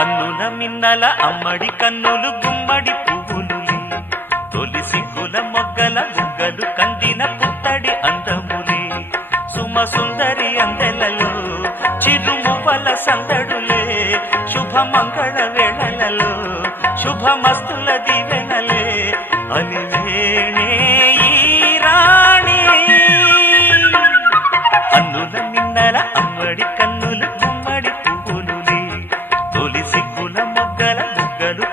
అన్నుల మిన్నల అమ్మడి కన్నులు గుమ్మడి పువ్వులులే తొలి సిగ్గుల మొగ్గల బుగ్గలు కందిన పుత్తడి అందములే సుమ సుందరి అందెలలో చిరుమువ్వల సందడులే శుభమంగళ వేళలలో శుభమస్తుల దివెనలే అలివేణే ఈ రాణి అన్నుల మిన్నల అమ్మడి కన్నులు గుమ్మడి పువ్వులులే తొలి సిగ్గుల మొగ్గల బుగ్గలు